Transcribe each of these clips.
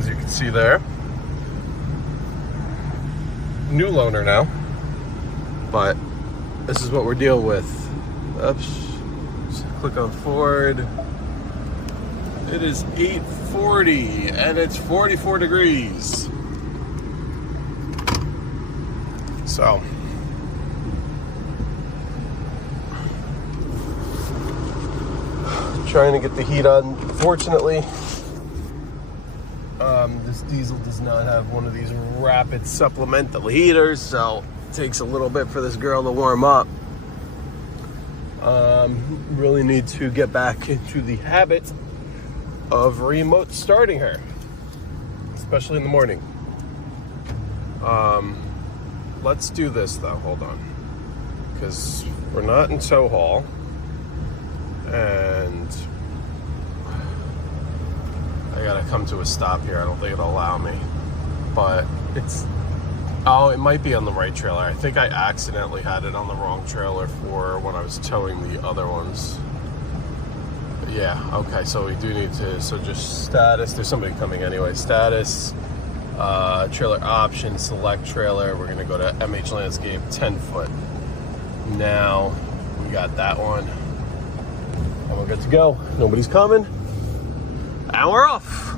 as you can see there. New loaner now, but this is what we're dealing with. Oops. Just click on forward. It is 8:40 and it's 44 degrees. So trying to get the heat on. Fortunately, this diesel does not have one of these rapid supplemental heaters, so it takes a little bit for this girl to warm up. Really need to get back into the habit of remote starting her, especially in the morning. Let's do this though, hold on, because we're not in tow haul, and I gotta come to a stop here. I don't think it'll allow me, but it might be on the right trailer. I think I accidentally had it on the wrong trailer for when I was towing the other ones. But yeah, okay, so we do need to, so just status, there's somebody coming anyway. Status, trailer option, select trailer. We're gonna go to MH Landscape 10 foot. Now we got that one. And we're good to go. Nobody's coming. And we're off.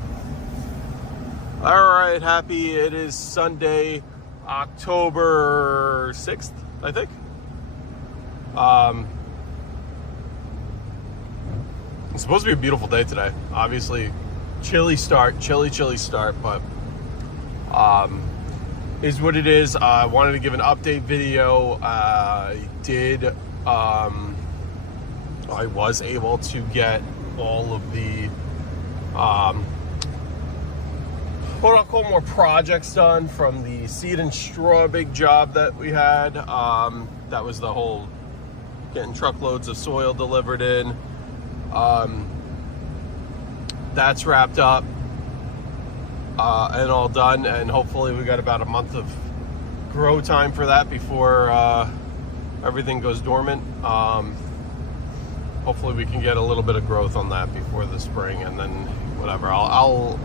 All right, happy. It is Sunday, October 6th, I think. It's supposed to be a beautiful day today. Obviously, chilly start, but is what it is. I wanted to give an update video. I was able to get all of the what I'll call more projects done from the seed and straw big job that we had. That was the whole getting truckloads of soil delivered in. That's wrapped up and all done, and hopefully we got about a month of grow time for that before everything goes dormant. Hopefully we can get a little bit of growth on that before the spring, and then whatever. I'll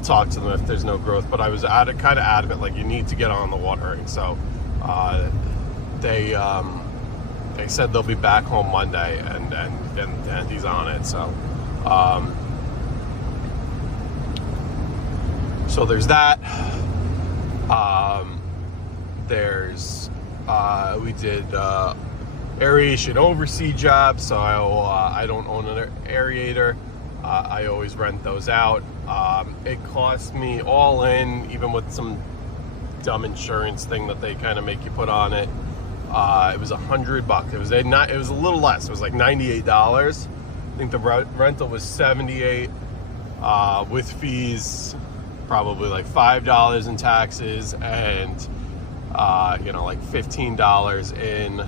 talk to them if there's no growth, but I was kind of adamant, like, you need to get on the watering. So they said they'll be back home Monday, and he's on it. So so there's that. We did aeration overseed job, so I don't own an aerator. I always rent those out. It cost me all in, even with some dumb insurance thing that they kind of make you put on it. It was $100. It was a little less. It was like $98. I think the rental was $78 with fees, probably like $5 in taxes, and like $15 in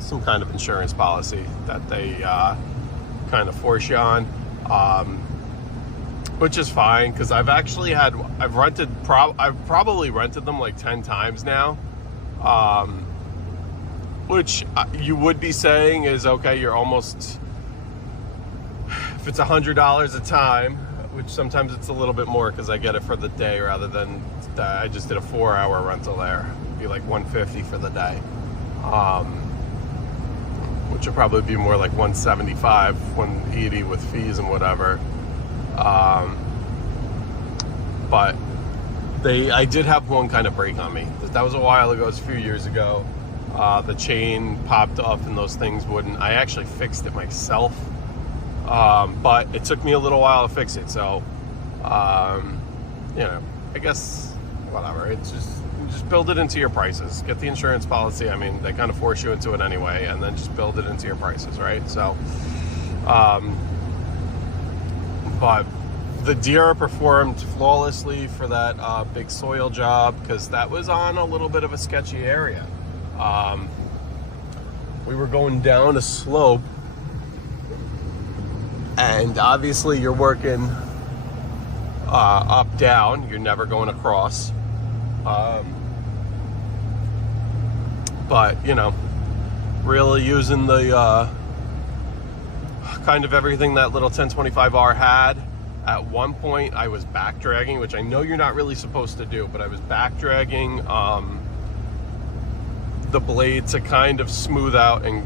some kind of insurance policy that they kind of force you on, which is fine, because I've probably rented them like 10 times now, which you would be saying is okay. You're almost, if it's $100 a time, which sometimes it's a little bit more because I get it for the day rather than I just did a 4-hour rental there. It'd be like $150 for the day. Which would probably be more like $175, $180 with fees and whatever. But I did have one kind of break on me. That was a while ago. It was a few years ago. The chain popped off and those things wouldn't. I actually fixed it myself, but it took me a little while to fix it. So, I guess whatever. It's just build it into your prices. Get the insurance policy. I mean, they kind of force you into it anyway, and then just build it into your prices, right? So, but the deer performed flawlessly for that big soil job, because that was on a little bit of a sketchy area. We were going down a slope, and obviously you're working up, down. You're never going across. But, really using the kind of everything that little 1025R had. At one point, I was back dragging, which I know you're not really supposed to do, but I was back dragging the blade to kind of smooth out and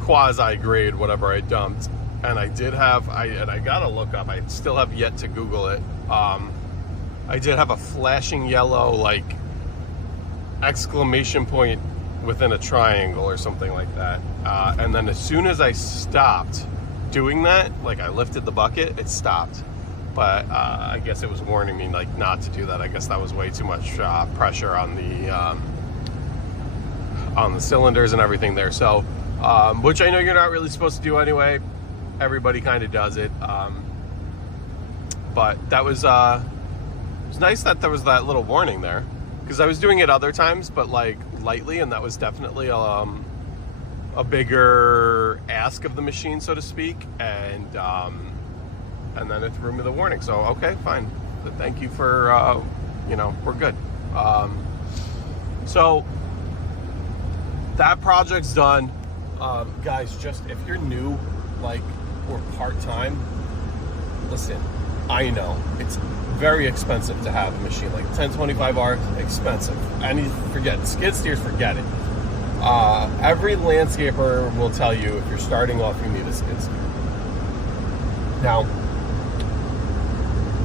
quasi-grade whatever I dumped. And I did have, I gotta look up, I still have yet to Google it. I did have a flashing yellow, like, exclamation point within a triangle or something like that. And then as soon as I stopped doing that, like I lifted the bucket, it stopped. But I guess it was warning me like not to do that. I guess that was way too much pressure on the cylinders and everything there. So, which I know you're not really supposed to do anyway. Everybody kind of does it. But that was, it was nice that there was that little warning there, because I was doing it other times, but like lightly, and that was definitely a bigger ask of the machine, so to speak, and then it threw me the warning. So okay, fine. But thank you for you know, we're good. So that project's done, guys. Just if you're new, like, or part-time, listen. I know it's very expensive to have a machine like 1025R. Expensive. And forget skid steers. Forget it. Every landscaper will tell you if you're starting off, you need a skid steer. Now,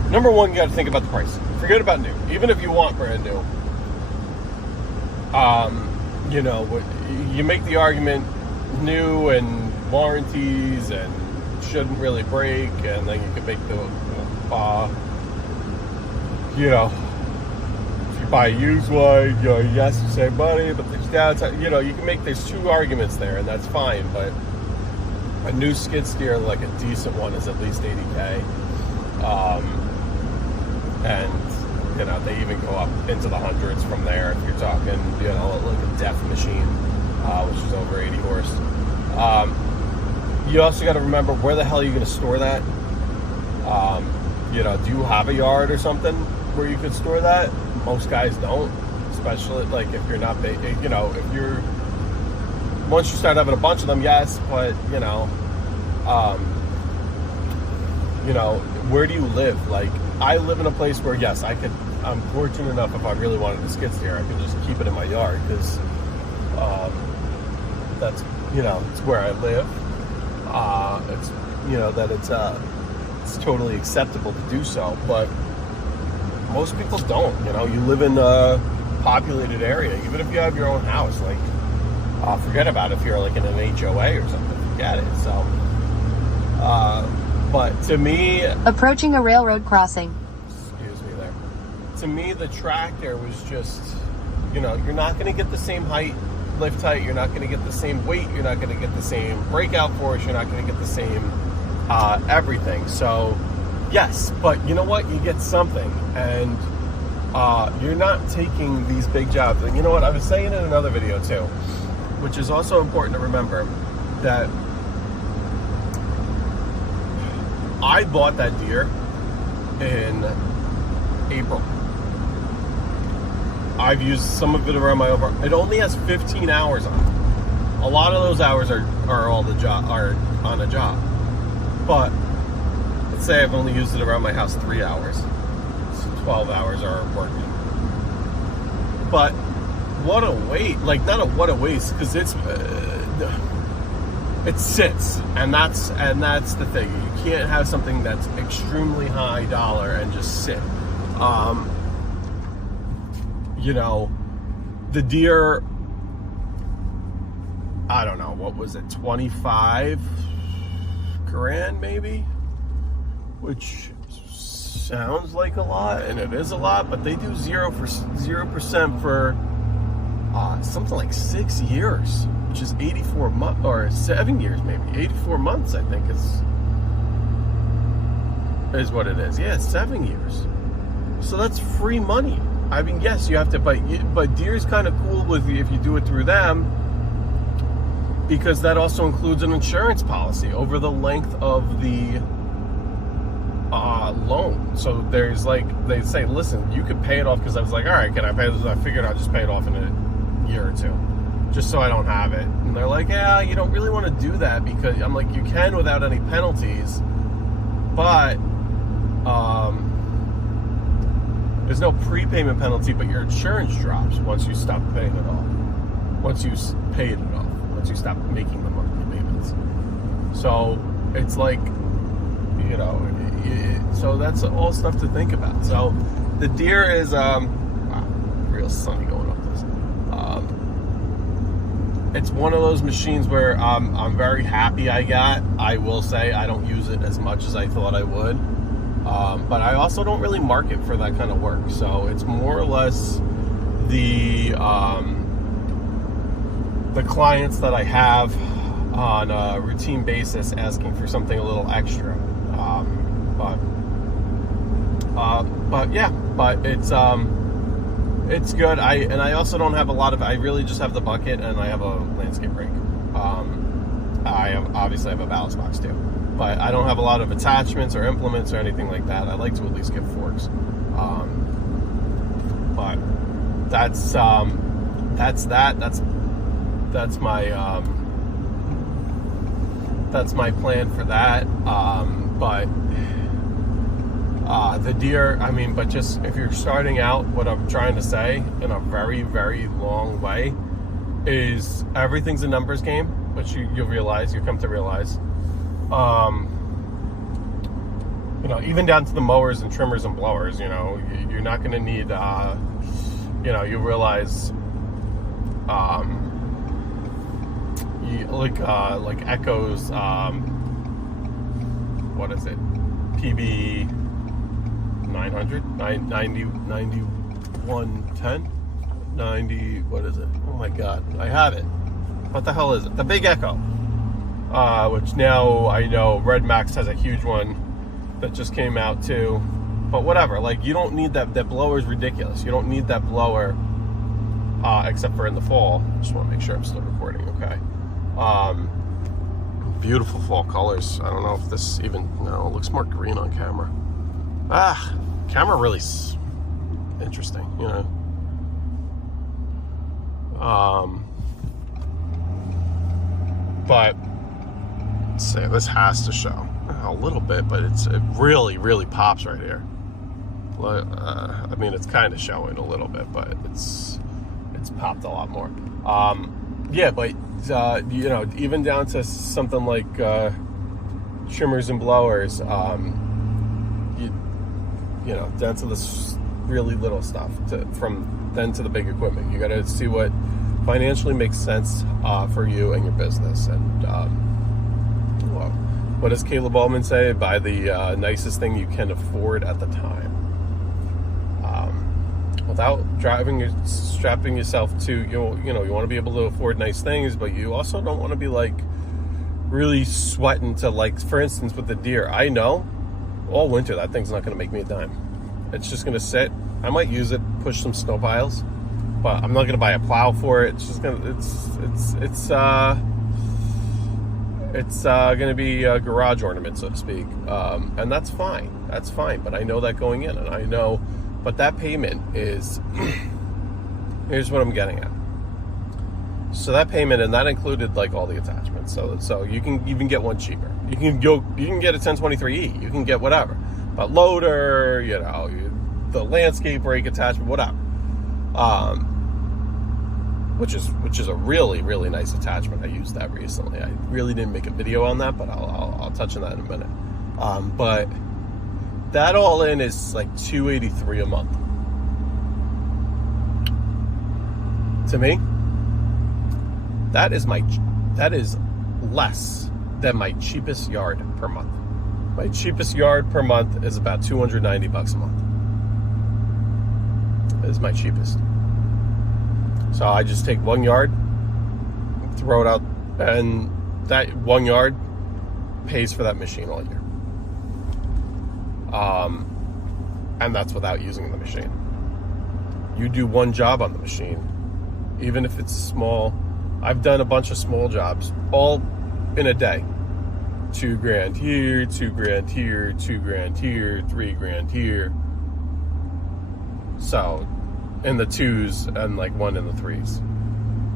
number one, you got to think about the price. Forget about new. Even if you want brand new, you know, you make the argument new and warranties and shouldn't really break, and then you can make the, you know, if you buy a used one, you know, yes, you save money, but there's downside. You know, you can make, there's two arguments there, and that's fine. But a new skid steer, like a decent one, is at least $80K, and you know, they even go up into the hundreds from there if you're talking, you know, like a DEF machine, which is over 80 horse. You also got to remember, where the hell are you going to store that? You know, do you have a yard or something where you could store that? Most guys don't, especially like if you're not, you know, if you're, once you start having a bunch of them, yes, but you know, where do you live? Like, I live in a place where, yes, I could, I'm fortunate enough, if I really wanted a skid steer, I could just keep it in my yard, because that's, you know, it's where I live. It's, you know, that it's totally acceptable to do so, but most people don't. You know, you live in a populated area, even if you have your own house, like, forget about it if you're like in an HOA or something, forget it. So, but to me, approaching a railroad crossing. Excuse me there. To me, the tractor was just, you know, you're not going to get the same height, lift height, you're not going to get the same weight, you're not going to get the same breakout force, you're not going to get the same everything. So yes, but you know what, you get something, and you're not taking these big jobs. And you know what, I was saying in another video too, which is also important to remember, that I bought that deer in April. I've used some of it around my over. It only has 15 hours on it. A lot of those hours are all the job, are on a job. But let's say I've only used it around my house 3 hours. So 12 hours are working. But what a waste! Like, not a what a waste, because it's it sits, and that's the thing. You can't have something that's extremely high dollar and just sit. You know, the deer, I don't know, what was it, 25 grand maybe, which sounds like a lot, and it is a lot, but they do 0% for something like 6 years, which is 84 months, or 7 years maybe, 84 months I think is what it is. Yeah, 7 years. So that's free money. I mean, yes, you have to, but deer's kind of cool with you if you do it through them, because that also includes an insurance policy over the length of the loan. So there's like, they say, listen, you could pay it off, because I was like, all right, can I pay this? I figured I'll just pay it off in a year or two. just so I don't have it. And they're like, yeah, you don't really want to do that, because I'm like, you can without any penalties, but there's no prepayment penalty, but your insurance drops once you stop paying it off. Once you pay it off. Once you stop making the monthly payments. So it's like, you know, so that's all stuff to think about. So the deer is wow, real sunny going up this. It's one of those machines where I'm very happy I got. I will say I don't use it as much as I thought I would. But I also don't really market for that kind of work. So it's more or less the clients that I have on a routine basis asking for something a little extra. But yeah, but it's good. I also don't have a lot of. I really just have the bucket, and I have a landscape rake. I obviously have a ballast box too, but I don't have a lot of attachments or implements or anything like that. I like to at least get forks. But that's my plan for that. But the deer, I mean, but just if you're starting out, what I'm trying to say in a very, very long way is everything's a numbers game, which you come to realize. You know, even down to the mowers and trimmers and blowers, you know, you're not going to need, you know, you realize, like Echo's, what is it? PB 900, 9110, 90, what is it? Oh my God, I have it. What the hell is it? The Big Echo, which now I know Red Max has a huge one that just came out too. But whatever, like, you don't need that. That blower is ridiculous. You don't need that blower, except for in the fall. Just want to make sure I'm still recording, okay? Beautiful fall colors. I don't know if this even, no, it looks more green on camera. Camera really interesting, you know. But let's see, this has to show a little bit, but it really, really pops right here. I mean, it's kind of showing a little bit, but it's popped a lot more. Yeah, but you know, even down to something like trimmers and blowers, you know, down to this really little stuff, from then to the big equipment. You got to see what financially makes sense for you and your business. And well, what does Caleb Allman say? Buy the nicest thing you can afford at the time. Without strapping yourself to, you know, you want to be able to afford nice things, but you also don't want to be like really sweating to, like, for instance, with the deer, I know all winter that thing's not going to make me a dime. It's just going to sit. I might use it, push some snow piles, but I'm not going to buy a plow for it. It's just going to, it's going to be a garage ornament, so to speak. And that's fine. That's fine. But I know that going in, and I know. But that payment is, here's what I'm getting at. So that payment, and that included like all the attachments. So you can even get one cheaper. You can get a 1023E. You can get whatever. But loader, you know, the landscape brake attachment, whatever. Which is a really, really nice attachment. I used that recently. I really didn't make a video on that, but I'll touch on that in a minute. But that all in is like $283 a month. To me, that is less than my cheapest yard per month. My cheapest yard per month is about $290 a month. It is my cheapest. So I just take 1 yard, throw it out, and that 1 yard pays for that machine all year. And that's without using the machine. You do one job on the machine, even if it's small. I've done a bunch of small jobs, all in a day. $2,000 here, $2,000 here, $2,000 here, $3,000 here. So, in the twos and like one in the threes.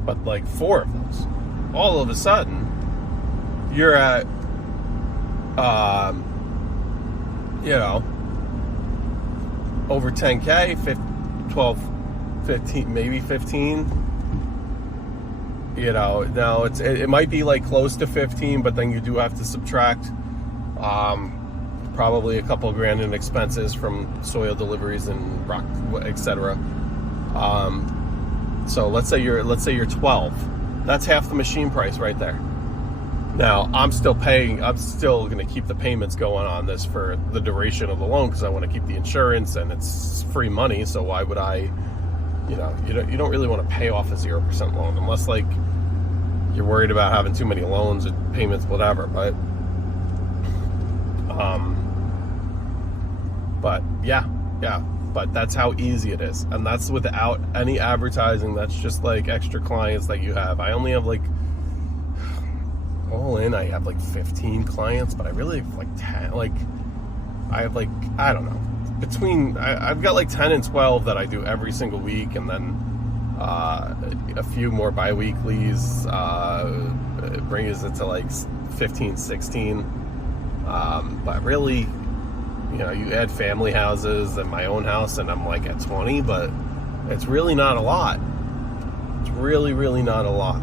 but like 4 of those. All of a sudden, you're at, over 10K, 12, 15, maybe 15. Now it might be like close to 15, but then you do have to subtract probably a couple grand in expenses from soil deliveries and rock, etc. So let's say you're 12. That's half the machine price right there. Now I'm still going to keep the payments going on this for the duration of the loan because I want to keep the insurance and it's free money. So why would I, you don't really want to pay off a 0% loan unless like you're worried about having too many loans and payments, whatever. But yeah, but that's how easy it is, and that's without any advertising. That's just like extra clients that you have. I only have like, all in, I have like 15 clients, but I really have like 10. Like I have like, I don't know, I've got like 10 and 12 that I do every single week, and then a few more bi-weeklies. It brings it to like 15, 16. But really, you add family houses and my own house, and I'm like at 20, but it's really not a lot. It's really, really not a lot.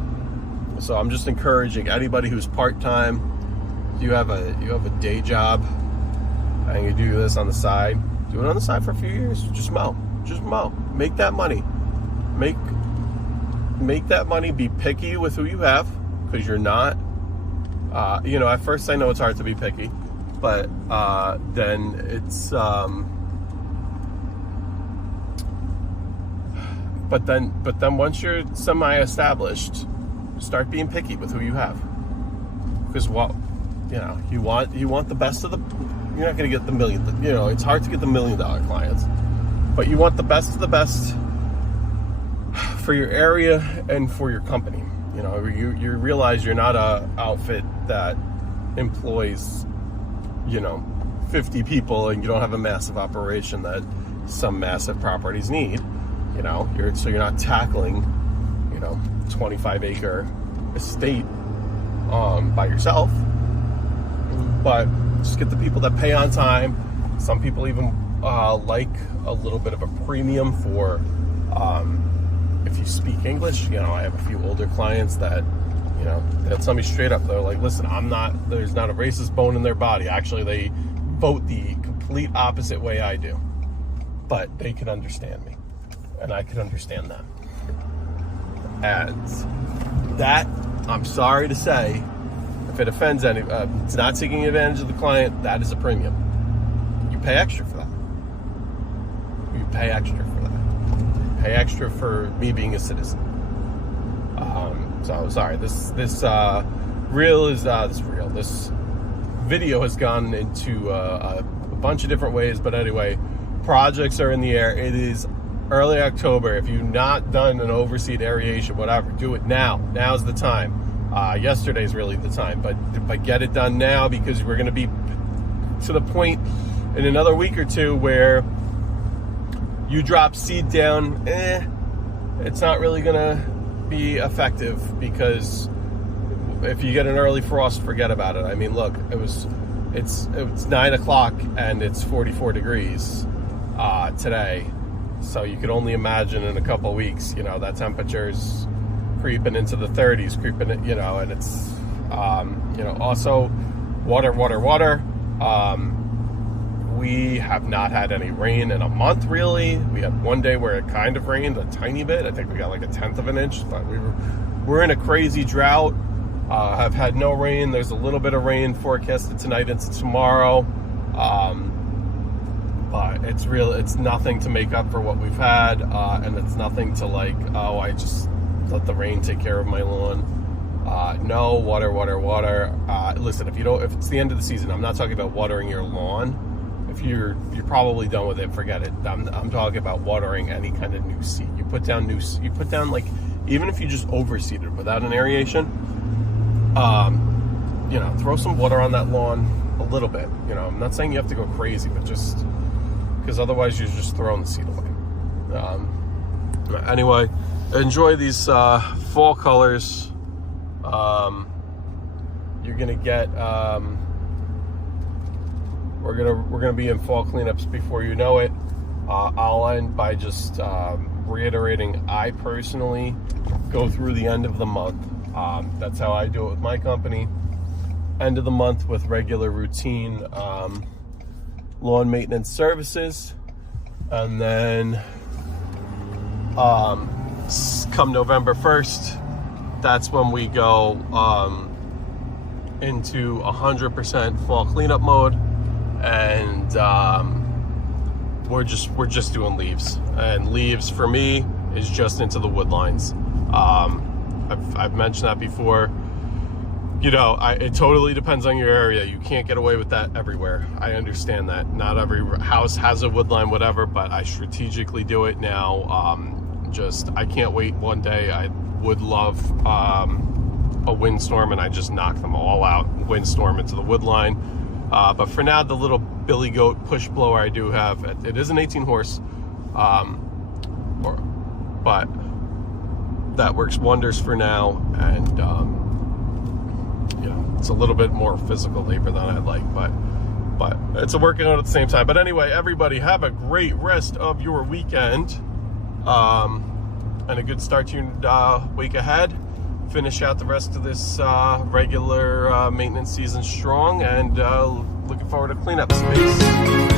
So I'm just encouraging anybody who's part-time, you have a day job and you do this on the side, do it on the side for a few years. Just mow. Make that money. Make that money. Be picky with who you have, because you're not. At first I know it's hard to be picky, but then it's. But then once you're semi-established, start being picky with who you have, because you want the best of the. You're not going to get the million. It's hard to get the $1 million clients, but you want the best of the best for your area and for your company. You realize you're not a outfit that employs 50 people, and you don't have a massive operation that some massive properties need. You're not tackling 25-acre estate by yourself, but just get the people that pay on time. Some people even like a little bit of a premium for if you speak English. I have a few older clients that they'll tell me straight up, they're like, listen, there's not a racist bone in their body. Actually, they vote the complete opposite way I do, but they can understand me and I can understand them. And that, I'm sorry to say, if it offends any, it's not taking advantage of the client, that is a premium. You pay extra for that. You pay extra for that. You pay extra for me being a citizen. So sorry, this video has gone into a bunch of different ways, but anyway, projects are in the air. It is early October. If you've not done an overseed aeration, whatever, do it now. Now's the time. Yesterday's really the time, but get it done now, because we're going to be to the point in another week or two where you drop seed down, it's not really going to be effective, because if you get an early frost, forget about it. I mean, look, it's 9 o'clock and it's 44 degrees today, so you could only imagine in a couple of weeks, that temperature's creeping into the 30s, and it's also water. We have not had any rain in a month, really. We had one day where it kind of rained a tiny bit. I think we got like 1/10 of an inch, but we're in a crazy drought. Have had no rain. There's a little bit of rain forecasted tonight into tomorrow, but it's nothing to make up for what we've had, and it's nothing to like, I just let the rain take care of my lawn. No, water. Listen, if it's the end of the season, I'm not talking about watering your lawn. If you're probably done with it, forget it. I'm talking about watering any kind of new seed. You put down like, even if you just overseeded without an aeration, throw some water on that lawn a little bit. I'm not saying you have to go crazy, but just because otherwise you're just throwing the seed away. Anyway, enjoy these fall colors. You're gonna get we're gonna be in fall cleanups before you know it. I'll end by just reiterating, I personally go through the end of the month. That's how I do it with my company. End of the month with regular routine lawn maintenance services, and then come November 1st, that's when we go into 100% fall cleanup mode, and we're just doing leaves. And leaves for me is just into the wood lines. I've mentioned that before. You know, it totally depends on your area. You can't get away with that everywhere. I understand that. Not every house has a wood line, whatever, but I strategically do it now. I can't wait one day. I would love a windstorm, and I just knock them all out, windstorm into the wood line. But for now, the little Billy Goat push blower I do have, it is an 18 horse, but that works wonders for now. And it's a little bit more physical labor than I'd like, but it's a working out at the same time. But anyway, everybody have a great rest of your weekend, and a good start to your week ahead. Finish out the rest of this regular maintenance season strong, and looking forward to cleanup space.